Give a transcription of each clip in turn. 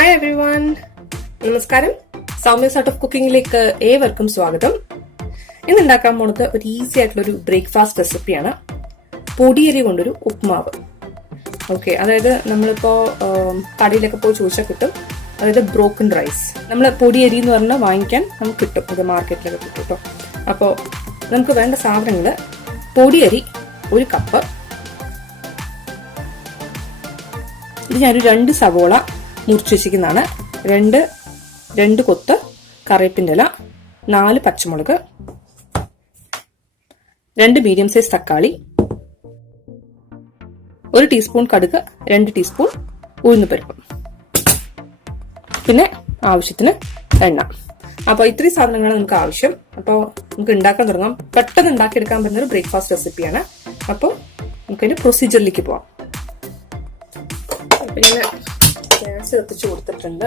Hi everyone, നമസ്കാരം. Soumya's art of കുക്കിംഗിലേക്ക് ഏവർക്കും സ്വാഗതം. ഇന്ന് ഉണ്ടാക്കാൻ പോണത് ഒരു ഈസി ആയിട്ടുള്ളൊരു ബ്രേക്ക്ഫാസ്റ്റ് റെസിപ്പിയാണ്. പൊടിയരി കൊണ്ടൊരു ഉപ്മാവ്. ഓക്കെ, അതായത് നമ്മളിപ്പോ കടയിലൊക്കെ പോയി ചോദിച്ചാൽ കിട്ടും. അതായത് ബ്രോക്കൺ റൈസ്. നമ്മൾ പൊടിയരി എന്ന് പറഞ്ഞാൽ വാങ്ങിക്കാൻ നമുക്ക് കിട്ടും, അത് മാർക്കറ്റിലൊക്കെ കിട്ടും കേട്ടോ. അപ്പോൾ നമുക്ക് വേണ്ട സാധനങ്ങൾ: പൊടിയരി 1 കപ്പ്, ഇത് ഞാനൊരു 2 സവോള മുറിച്ച് വെച്ചിരിക്കുന്നതാണ്, 2 കൊത്ത് കറിവേപ്പിൻ്റെ ഇല, 4 പച്ചമുളക്, 2 മീഡിയം സൈസ് തക്കാളി, 1 ടീസ്പൂൺ കടുക്, 2 ടീസ്പൂൺ ഉഴുന്നുപരിപ്പ്, പിന്നെ ആവശ്യത്തിന് എണ്ണ. അപ്പോൾ ഇത്രയും സാധനങ്ങളാണ് നമുക്ക് ആവശ്യം. അപ്പോൾ നമുക്ക് ഉണ്ടാക്കാൻ തുടങ്ങാം. പെട്ടെന്ന് ഉണ്ടാക്കിയെടുക്കാൻ പറ്റുന്ന ഒരു ബ്രേക്ക്ഫാസ്റ്റ് റെസിപ്പിയാണ്. അപ്പോൾ നമുക്കതിന്റെ പ്രൊസീജിയറിലേക്ക് പോവാം. അപ്പൊ ഇങ്ങനെ ഗ്യാസ് കത്തിച്ച് കൊടുത്തിട്ടുണ്ട്.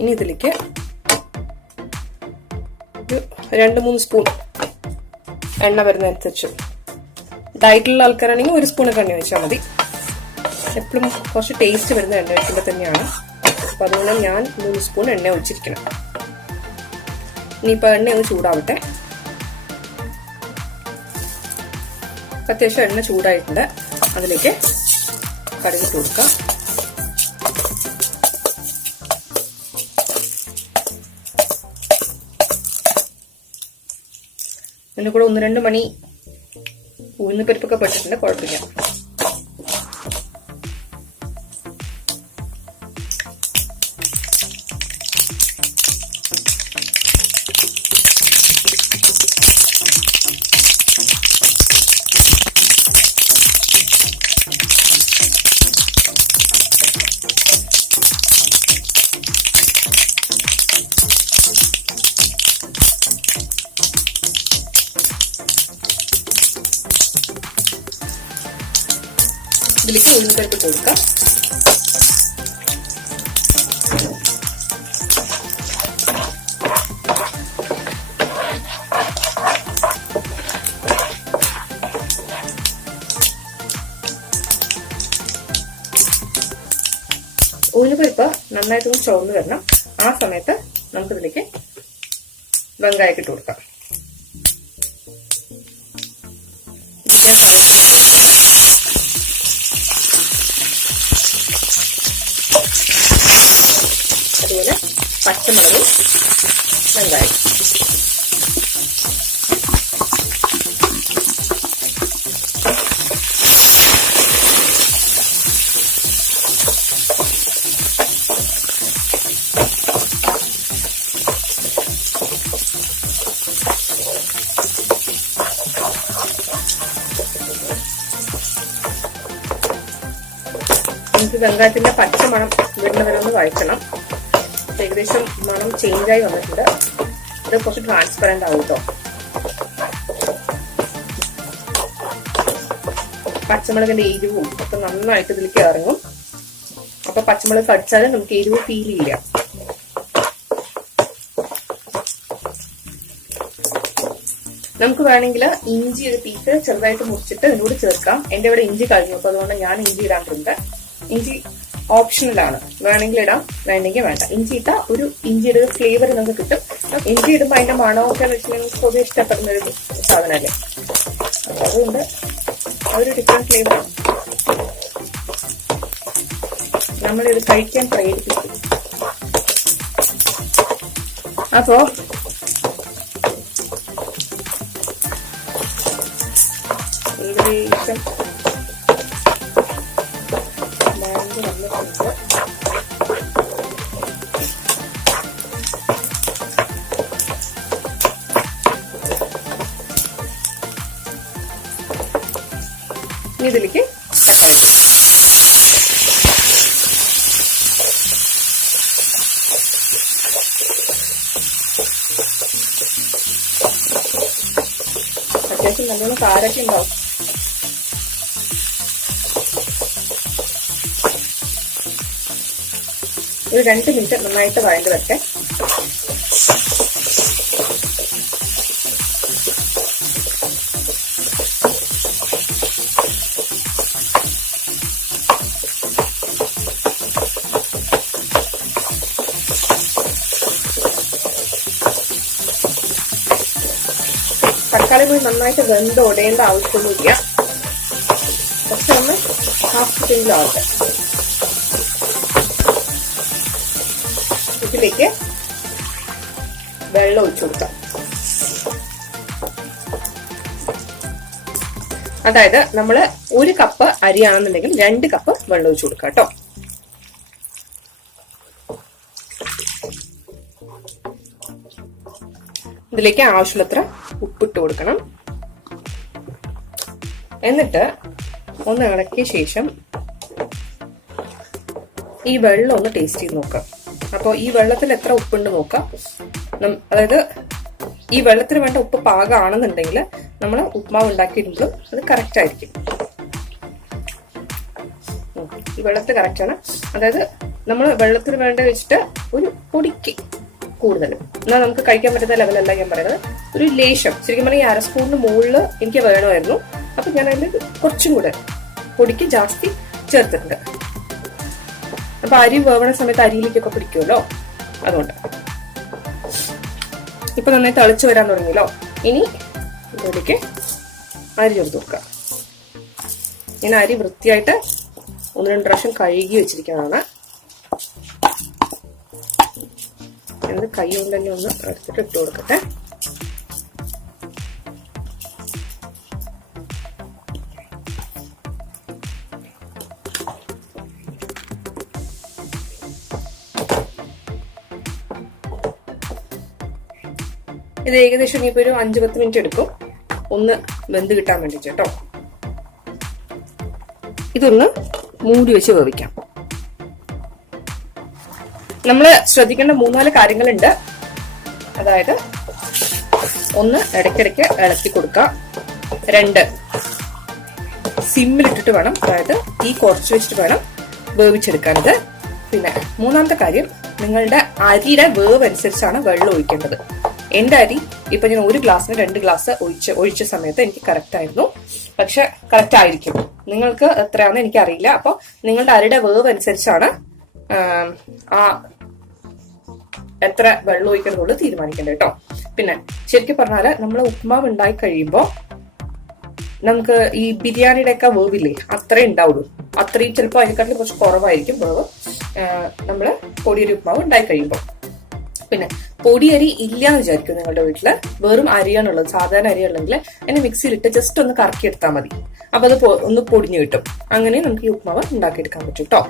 ഇനി ഇതിലേക്ക് ഒരു 2-3 സ്പൂൺ എണ്ണ വരുന്നതനുസരിച്ച്, ഡയറ്റുള്ള ആൾക്കാരാണെങ്കിൽ 1 സ്പൂണൊക്കെ എണ്ണ വെച്ചാൽ മതി. എപ്പോഴും കുറച്ച് ടേസ്റ്റ് വരുന്ന എണ്ണ വെക്കുമ്പോൾ തന്നെയാണ്. അപ്പൊ അതുകൊണ്ട് ഞാൻ 3 സ്പൂൺ എണ്ണ ഒഴിച്ചിരിക്കണം. ഇനിയിപ്പോ എണ്ണ ഒന്ന് ചൂടാവട്ടെ. അത്യാവശ്യം എണ്ണ ചൂടായിട്ടുണ്ട്. അതിലേക്ക് കടുകിട്ട് കൊടുക്കാം. ഇതിന്റെ കൂടെ 1-2 മണി ഉഴുന്നുപരിപ്പൊക്കെ പെട്ടിട്ടുണ്ട്, കുഴപ്പമില്ല. ഇതിലേക്ക് ഉഴുന്നുപരിപ്പ് കൊടുക്കാം. ഉഴുന്നുപരിപ്പ് നന്നായിട്ടൊന്ന് ചുവന്ന് വരണം. ആ സമയത്ത് നമുക്കിതിലേക്ക് വെങ്കായം ഇട്ട് കൊടുക്കാം. അതുപോലെ പച്ചമുളകും വെങ്കായം. നമുക്ക് വെങ്കായത്തിന്റെ പച്ചമണം വരുന്നവരെ ഒന്ന് വഴറ്റണം. ഏകദേശം മണം ചേഞ്ചായി വന്നിട്ടുണ്ട്. ഇത് കുറച്ച് ട്രാൻസ്പെറന്റ് ആവും കേട്ടോ. പച്ചമുളകിന്റെ എരിവും ഒക്കെ നന്നായിട്ട് ഇതിലേക്ക് ഇറങ്ങും. അപ്പൊ പച്ചമുളക് കടിച്ചാലും നമുക്ക് എരിവ് ഫീൽ ചെയ്യില്ല. നമുക്ക് വേണമെങ്കിൽ ഇഞ്ചി ഒരു പീസ് ചെറുതായിട്ട് മുറിച്ചിട്ട് ഇതിനോട് ചേർക്കാം. എന്റെ ഇവിടെ ഇഞ്ചി കഴിഞ്ഞു, അപ്പൊ അതുകൊണ്ട് ഞാൻ ഇഞ്ചി ഇടാണ്ടിട്ടുണ്ട്. ഇഞ്ചി ഓപ്ഷണലാണ്, വേണമെങ്കിൽ ഇടാം, വേണമെങ്കിൽ വേണ്ട. ഇഞ്ചി ഇട്ടാൽ ഒരു ഇഞ്ചിയുടെ ഒരു ഫ്ലേവർ നമുക്ക് കിട്ടും. ഇഞ്ചി ഇടുമ്പോൾ അതിന്റെ മണമൊക്കെ വെച്ചിട്ടുണ്ടെങ്കിൽ പൊതുവെ ഇഷ്ടപ്പെടുന്ന ഒരു സാധനമല്ലേ. അപ്പൊ അതുകൊണ്ട് ഒരു ഡിഫറെന്റ് ഫ്ലേവറാണ്. നമ്മളിത് കഴിക്കാൻ പ്രേരിപ്പിക്കും. അപ്പോ ഏകദേശം വന്നിട്ടുണ്ട്. ഇനി ഇതിലേക്ക് തക്കാളി, അത്യാവശ്യം നല്ലോണം കാരൊക്കെ ഉണ്ടാവും. ഒരു 2 മിനിറ്റ് നന്നായിട്ട് വഴണ്ട് വരട്ടെ. തക്കാളി പോയി നന്നായിട്ട് വെന്ത് ഉടയേണ്ട ആവശ്യമൊന്നുമില്ല. പക്ഷെ ഒന്ന് ഹാഫ് കുക്കിംഗിലും ആവട്ടെ. ഇതിലേക്ക് വെള്ളം ഒഴിച്ചു കൊടുക്കാം. അതായത് നമ്മള് 1 കപ്പ് അരിയാണെന്നുണ്ടെങ്കിൽ 2 കപ്പ് വെള്ളം ഒഴിച്ചു കൊടുക്കാം കേട്ടോ. ഇതിലേക്ക് ആവശ്യമുള്ളത്ര ഉപ്പിട്ട് കൊടുക്കണം. എന്നിട്ട് ഒന്ന് ഇളക്കിയ ശേഷം ഈ വെള്ളം ഒന്ന് ടേസ്റ്റ് ചെയ്ത് നോക്കാം. അപ്പോൾ ഈ വെള്ളത്തിൽ എത്ര ഉപ്പുണ്ട് നോക്കാം. അതായത് ഈ വെള്ളത്തിന് വേണ്ട ഉപ്പ് പാകമാണെന്നുണ്ടെങ്കിൽ നമ്മൾ ഉപ്മാവ് ഉണ്ടാക്കിയിട്ടുള്ളത് അത് കറക്റ്റ് ആയിരിക്കും. ഈ വെള്ളത്തിൽ കറക്റ്റ് ആണ്. അതായത് നമ്മൾ വെള്ളത്തിന് വേണ്ട വെച്ചിട്ട് ഒരു പൊടിക്ക് കൂടുതൽ എന്നാൽ നമുക്ക് കഴിക്കാൻ പറ്റുന്ന ലെവലല്ല ഞാൻ പറയുന്നത്. ഒരു ലേശം, ശരിക്കും പറഞ്ഞാൽ ഈ 1/2 സ്പൂണിന് മുകളിൽ എനിക്ക് വേണമായിരുന്നു. അപ്പൊ ഞാൻ അതിൽ കുറച്ചും കൂടെ പൊടിക്ക് ജാസ്തി ചേർത്തിട്ടുണ്ട്. അപ്പൊ അരി വേവണ സമയത്ത് അരിയിലേക്കൊക്കെ പിടിക്കുമല്ലോ, അതുകൊണ്ട്. ഇപ്പൊ നന്നായി തിളച്ചു വരാൻ തുടങ്ങിയല്ലോ. ഇനി ഇതിലേക്ക് അരി ചേർത്ത് കൊടുക്കുക. ഞാൻ അരി വൃത്തിയായിട്ട് 1-2 പ്രാവശ്യം കഴുകി വെച്ചിരിക്കുന്നതാണ്. എന്ന് കൈ കൊണ്ട് തന്നെ ഒന്ന് എടുത്തിട്ട് ഇട്ട് കൊടുക്കട്ടെ. ഇത് ഏകദേശം ഇനിയിപ്പോ ഒരു 5-10 മിനിറ്റ് എടുക്കും ഒന്ന് വെന്ത് കിട്ടാൻ വേണ്ടിട്ട് കേട്ടോ. ഇതൊന്ന് മൂടി വെച്ച് വേവിക്കാം. നമ്മള് ശ്രദ്ധിക്കേണ്ട 3-4 കാര്യങ്ങളുണ്ട്. അതായത് 1, ഇടയ്ക്കിടയ്ക്ക് ഇളക്കി കൊടുക്കുക. 2, സിമ്മിലിട്ടിട്ട് വേണം, അതായത് തീ കുറച്ച് വെച്ചിട്ട് വേണം വേവിച്ചെടുക്കാനത്. പിന്നെ 3-ാമത്തെ കാര്യം, നിങ്ങളുടെ അരിയുടെ വേവ് അനുസരിച്ചാണ് വെള്ളം ഒഴിക്കേണ്ടത്. എന്റെ അരി ഇപ്പൊ ഞാൻ 1 ഗ്ലാസ്സിന് 2 ഗ്ലാസ് ഒഴിച്ച സമയത്ത് എനിക്ക് കറക്റ്റ് ആയിരുന്നു. പക്ഷെ കറക്റ്റ് ആയിരിക്കും, നിങ്ങൾക്ക് എത്രയാണെന്ന് എനിക്കറിയില്ല. അപ്പൊ നിങ്ങളുടെ അരിയുടെ വേവ് അനുസരിച്ചാണ് എത്ര വെള്ളം ഒഴിക്കണമെന്നുള്ളത് തീരുമാനിക്കേണ്ടത് കേട്ടോ. പിന്നെ ശരിക്കും പറഞ്ഞാല് നമ്മൾ ഉപ്മാവ് ഉണ്ടായി കഴിയുമ്പോ നമുക്ക് ഈ ബിരിയാണിയുടെ ഒക്കെ വേവില്ലേ അത്രേ ഉണ്ടാവുള്ളൂ. അത്രയും ചിലപ്പോൾ അതിനെക്കാട്ടിലും കുറച്ച് കുറവായിരിക്കും വേവ് നമ്മള് പൊടിയരി ഉപ്മാവ് ഉണ്ടായി കഴിയുമ്പോൾ. പിന്നെ പൊടിയരി ഇല്ലാന്ന് വിചാരിക്കും നിങ്ങളുടെ വീട്ടില്, വെറും അരിയാണുള്ളത്, സാധാരണ അരിയാണെങ്കിൽ അതിനെ മിക്സിയിലിട്ട് ജസ്റ്റ് ഒന്ന് കറക്കി എടുത്താൽ മതി. അപ്പൊ അത് ഒന്ന് പൊടിഞ്ഞു കിട്ടും. അങ്ങനെ നമുക്ക് ഈ ഉപ്മാവ് ഉണ്ടാക്കിയെടുക്കാൻ പറ്റും കേട്ടോ.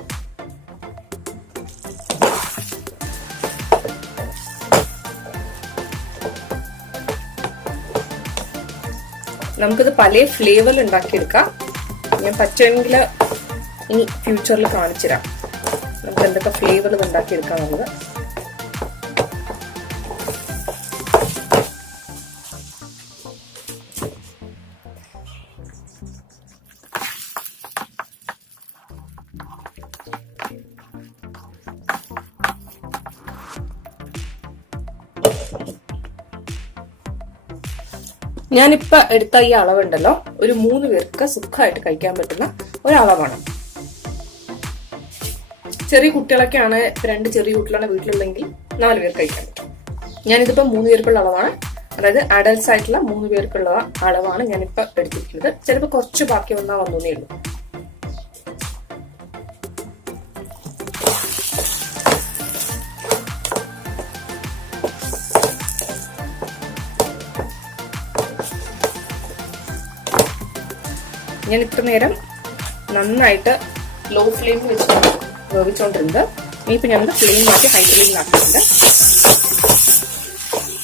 നമുക്കിത് പല ഫ്ലേവറിൽ ഉണ്ടാക്കിയെടുക്കാം. ഞാൻ പറ്റുമെങ്കിൽ ഇനി ഫ്യൂച്ചറിൽ കാണിച്ചു തരാം നമുക്ക് എന്തൊക്കെ ഫ്ലേവറിൽ ഉണ്ടാക്കിയെടുക്കാന്നുള്ളത്. ഞാനിപ്പോ എടുത്ത ഈ അളവുണ്ടല്ലോ ഒരു 3 പേർക്ക് സുഖമായിട്ട് കഴിക്കാൻ പറ്റുന്ന ഒരളവാണ്. ചെറിയ കുട്ടികളൊക്കെയാണ്, 2 ചെറിയ കുട്ടികളാണ് വീട്ടിലുള്ളെങ്കിൽ 4 പേർ കഴിക്കാൻ പറ്റും. ഞാനിതിപ്പോ 3 പേർക്കുള്ള അളവാണ്, അതായത് അഡൽട്സ് ആയിട്ടുള്ള 3 പേർക്കുള്ള അളവാണ് ഞാനിപ്പോ എടുത്തിരിക്കുന്നത്. ചിലപ്പോൾ കുറച്ച് ബാക്കി വന്നേ ഉള്ളൂ. ഞാൻ ഇത്ര നേരം നന്നായിട്ട് ലോ ഫ്ലെയിമിൽ വെച്ച് വേവിച്ചോണ്ടിരുന്നത്. ഇനിയിപ്പോൾ ഞാനത് ഫ്ലെയിം മാറ്റി ഹൈ ഫ്ലെയിമിലാക്കിയിട്ടുണ്ട്.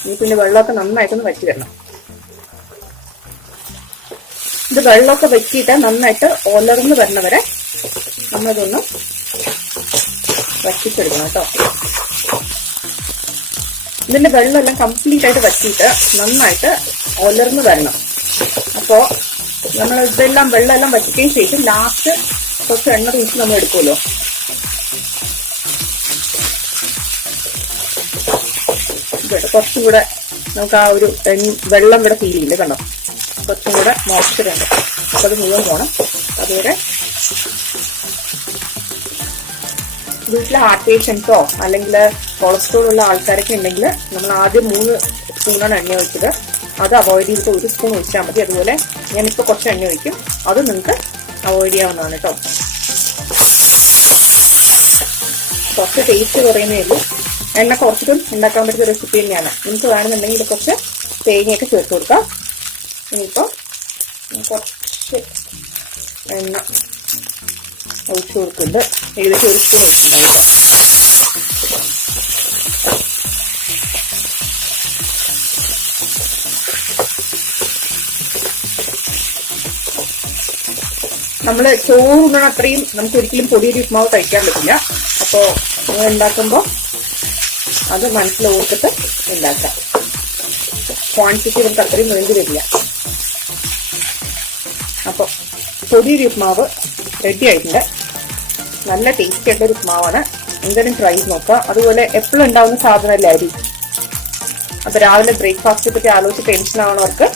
ഇനിയിപ്പോൾ ഇതിന്റെ വെള്ളമൊക്കെ നന്നായിട്ടൊന്ന് വറ്റി വരണം. ഇത് വെള്ളമൊക്കെ വറ്റിയിട്ട് നന്നായിട്ട് ഒലർന്ന് വരുന്നവരെ നമ്മളിതൊന്ന് വറ്റിച്ചെടുക്കണം കേട്ടോ. ഇതിന്റെ വെള്ളമെല്ലാം കംപ്ലീറ്റ് ആയിട്ട് വറ്റിയിട്ട് നന്നായിട്ട് ഒലർന്ന് വരണം. അപ്പോ നമ്മൾ ഇതെല്ലാം വെള്ളമെല്ലാം വറ്റിക്കതിന് ശേഷം ലാസ്റ്റ് കുറച്ച് എണ്ണ തൂച്ച് നമ്മൾ എടുക്കുമല്ലോ. ഇവിടെ കുറച്ചും കൂടെ നമുക്ക് ആ ഒരു വെള്ളം ഇവിടെ ഫീൽ ചെയ്യില്ല, കണ്ടോ? കുറച്ചും കൂടെ മോയ്സ്ചർ ഉണ്ട്. അപ്പൊ അത് മുഴുവൻ പോകണം. അതുവരെ വീട്ടിലെ ഹാർട്ട് പേഷ്യൻസോ അല്ലെങ്കിൽ കൊളസ്ട്രോൾ ഉള്ള ആൾക്കാരൊക്കെ ഉണ്ടെങ്കിൽ നമ്മൾ ആദ്യം 3 സ്പൂണാണ് എണ്ണ ഒഴിച്ചത്. അത് അവോയ്ഡ് ചെയ്തിട്ട് 1 സ്പൂൺ ഒഴിച്ചാൽ മതി. അതുപോലെ ഞാനിപ്പോൾ കുറച്ച് എണ്ണ ഒഴിക്കും, അത് നിങ്ങൾക്ക് അവോയ്ഡ് ചെയ്യാവുന്നതാണ് കേട്ടോ. കുറച്ച് ടേസ്റ്റ് കുറയുന്നേ ഉള്ളൂ. എണ്ണ കുറച്ചിട്ടും ഉണ്ടാക്കാൻ പറ്റുന്ന റെസിപ്പി തന്നെയാണ്. നിങ്ങൾക്ക് വേണമെന്നുണ്ടെങ്കിൽ ഇത് കുറച്ച് തേങ്ങയൊക്കെ ചേർത്ത് കൊടുക്കാം. ഇനിയിപ്പോൾ കുറച്ച് എണ്ണ ഒഴിച്ചു കൊടുക്കുന്നുണ്ട്. ഏകദേശം 1 സ്പൂൺ ഒഴിച്ചിട്ടുണ്ടാവും. നമ്മള് ചോറുണ്ണണ അത്രയും നമുക്ക് ഒരിക്കലും പൊടിയരി ഉപ്മാവ് കഴിക്കാൻ പറ്റില്ല. അപ്പോൾ നിങ്ങൾ ഉണ്ടാക്കുമ്പോൾ അത് മനസ്സിലോർത്തിട്ട് ഉണ്ടാക്കാം. ക്വാണ്ടിറ്റി നമുക്ക് അത്രയും വേണ്ടി വരില്ല. അപ്പോൾ പൊടിയരി ഉപ്മാവ് റെഡി ആയിട്ടുണ്ട്. നല്ല ടേസ്റ്റി ആയിട്ടുള്ള ഒരു ഉപ്മാവാണ്. എന്തായാലും ട്രൈ ചെയ്ത് നോക്കുക. അതുപോലെ എപ്പോഴും ഉണ്ടാവുന്ന സാധനമല്ലേ അരി. അപ്പൊ രാവിലെ ബ്രേക്ക്ഫാസ്റ്റിനെ പറ്റി ആലോചിച്ച് ടെൻഷൻ ആവുന്നവർക്ക്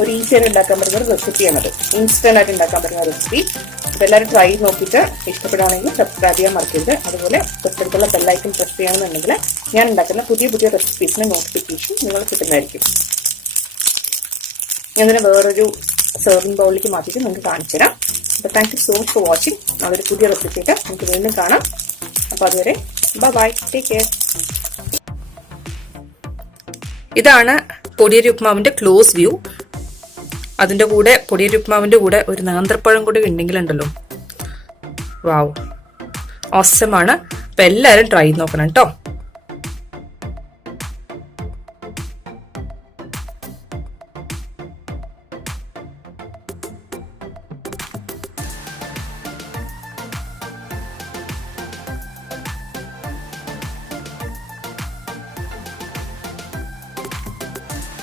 ഒരു ഈസി ആയിട്ട് ഉണ്ടാക്കാൻ പറ്റുന്ന ഒരു റെസിപ്പിയാണത്. ഇൻസ്റ്റന്റ് ആയിട്ട് ഉണ്ടാക്കാൻ പറ്റുന്ന റെസിപ്പി. അപ്പൊ എല്ലാവരും ട്രൈ ചെയ്ത് നോക്കിയിട്ട് ഇഷ്ടപ്പെടുകയാണെങ്കിൽ സബ്സ്ക്രൈബ് ചെയ്യാൻ മറക്കരുത്. അതുപോലെ തൊട്ടടുത്തുള്ള ബെല്ലൈക്കൺ പ്രസ് ചെയ്യണമെന്നുണ്ടെങ്കിൽ ഞാൻ ഉണ്ടാക്കുന്ന പുതിയ പുതിയ റെസിപ്പീസിന്റെ നോട്ടിഫിക്കേഷൻ നിങ്ങൾ കിട്ടുന്നതായിരിക്കും. ഞാൻ ഇതിനെ വേറൊരു സെർവിംഗ് ബൗളിലേക്ക് മാറ്റിയിട്ട് നിങ്ങൾക്ക് കാണിച്ചു തരാം. അപ്പൊ thank you so much for watching. അതൊരു പുതിയ റെസിപ്പിയായിട്ട് നമുക്ക് വീണ്ടും കാണാം. അപ്പൊ അതുവരെ ബൈ, ടേക്ക് കെയർ. ഇതാണ് പൊടിയരി ഉപ്മാവിന്റെ ക്ലോസ് വ്യൂ. അതിന്റെ കൂടെ പൊടിയരി ഉപ്മാവിന്റെ കൂടെ ഒരു നേന്ത്രപ്പഴം കൂടി ഉണ്ടെങ്കിലുണ്ടല്ലോ, വാവ്, ഓസമാണ്. അപ്പൊ എല്ലാവരും ട്രൈ ചെയ്ത് നോക്കണം കേട്ടോ.